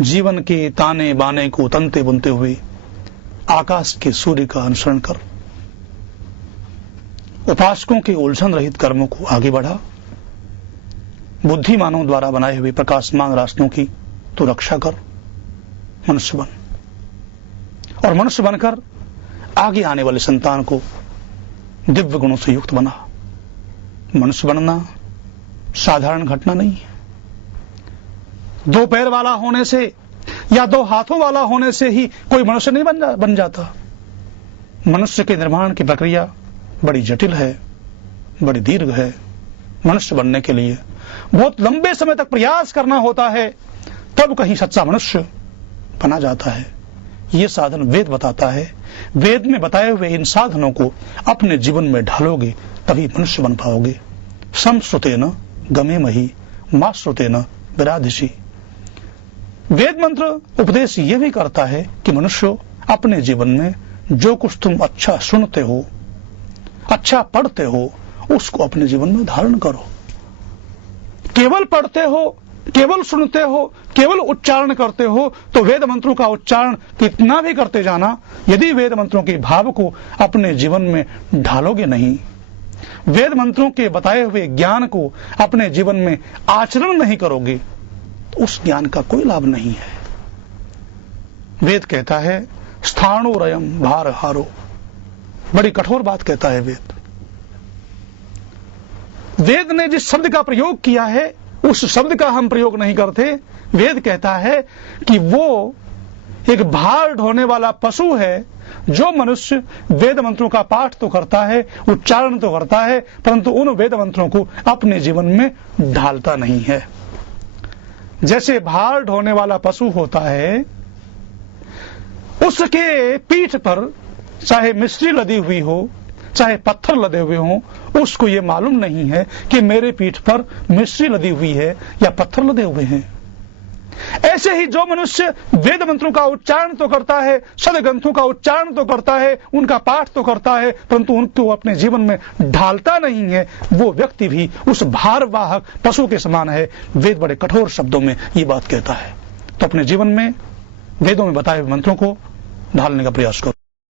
जीवन के ताने बाने को तनते बुनते हुए आकाश के सूर्य का अनुसरण कर उपासकों के उलझन रहित कर्मों को आगे बढ़ा। बुद्धिमानों द्वारा बनाए हुए प्रकाशमान रास्तों की तो रक्षा कर। मनुष्य बन और मनुष्य बनकर आगे आने वाले संतान को दिव्य गुणों से युक्त बना। मनुष्य बनना साधारण घटना नहीं है। दो पैर वाला होने से या दो हाथों वाला होने से ही कोई मनुष्य नहीं बन जाता। मनुष्य के निर्माण की प्रक्रिया बड़ी जटिल है, बड़ी दीर्घ है। मनुष्य बनने के लिए बहुत लंबे समय तक प्रयास करना होता है, तब कहीं सच्चा मनुष्य बना जाता है। ये साधन वेद बताता है। वेद में बताए हुए इन साधनों को अपने जीवन में ढालोगे तभी मनुष्य बन पाओगे। संश्रुतेन गमे मही मा श्रुतेन विराधिषि। वेद मंत्र उपदेश यह भी करता है कि मनुष्य अपने जीवन में जो कुछ तुम अच्छा सुनते हो, अच्छा पढ़ते हो, उसको अपने जीवन में धारण करो। केवल पढ़ते हो, केवल सुनते हो, केवल उच्चारण करते हो तो वेद मंत्रों का उच्चारण कितना भी करते जाना, यदि वेद मंत्रों के भाव को अपने जीवन में ढालोगे नहीं, वेद मंत्रों के बताए हुए ज्ञान को अपने जीवन में आचरण नहीं करोगे, तो उस ज्ञान का कोई लाभ नहीं है। वेद कहता है स्थाणुरयम भार हारो। बड़ी कठोर बात कहता है वेद। वेद ने जिस शब्द का प्रयोग किया है उस शब्द का हम प्रयोग नहीं करते। वेद कहता है कि वो एक भार ढोने वाला पशु है। जो मनुष्य वेद मंत्रों का पाठ तो करता है, उच्चारण तो करता है, परंतु उन वेद मंत्रों को अपने जीवन में ढालता नहीं है। जैसे भार ढोने वाला पशु होता है, उसके पीठ पर चाहे मिश्री लदी हुई हो, चाहे पत्थर लदे हुए हों, उसको ये मालूम नहीं है कि मेरे पीठ पर मिश्री लदी हुई है या पत्थर लदे हुए हैं। ऐसे ही जो मनुष्य वेद मंत्रों का उच्चारण तो करता है, सदग्रंथों का उच्चारण तो करता है, उनका पाठ तो करता है, परंतु उनको अपने जीवन में ढालता नहीं है, वो व्यक्ति भी उस भारवाहक पशु के समान है। वेद बड़े कठोर शब्दों में ये बात कहता है। तो अपने जीवन में वेदों में बताए हुए मंत्रों को ढालने का प्रयास करो।